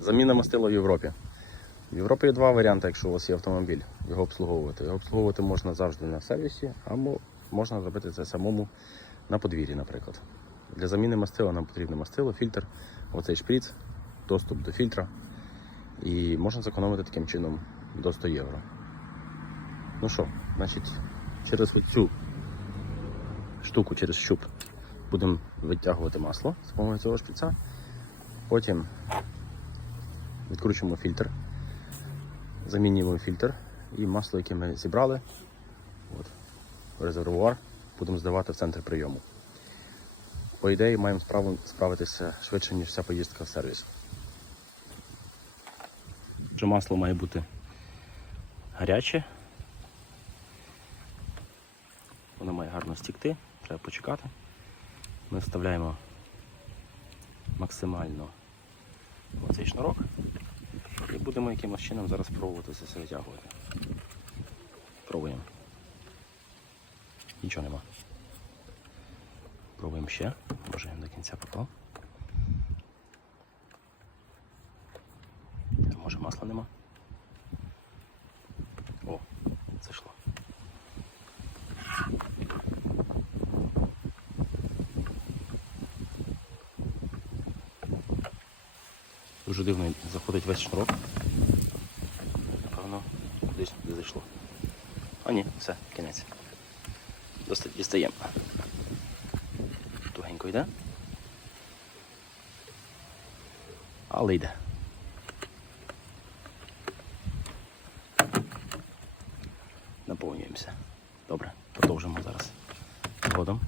Заміна мастила в Європі. В Європі є два варіанти, якщо у вас є автомобіль, його обслуговувати. Його обслуговувати можна завжди на сервісі, або можна зробити це самому на подвір'ї, наприклад. Для заміни мастила нам потрібно мастило, фільтр, оцей шприц, доступ до фільтра. І можна зекономити таким чином до 100 євро. Ну що, значить, через цю штуку, через щуп будемо витягувати масло з допомогою цього шприца. Потім відкручуємо фільтр, замінюємо фільтр і масло, яке ми зібрали, от, резервуар, будемо здавати в центр прийому. По ідеї маємо справу, справитися швидше, ніж вся поїздка в сервіс. Що масло має бути гаряче. Воно має гарно стікти, треба почекати. Ми вставляємо максимально оцей шнурок і будемо якимось чином зараз пробувати це все витягувати. Пробуємо. Нічого нема. Пробуємо ще. Може до кінця попав. Може масла нема. О, зайшло. Дуже дивно заходить весь шнурок. Напевно, кудись не зайшло. А ні, все, кінець. Доста- Дістаємо. Тугенько йде. Але йде. Наповнюємося. Добре, продовжимо зараз. Згодом.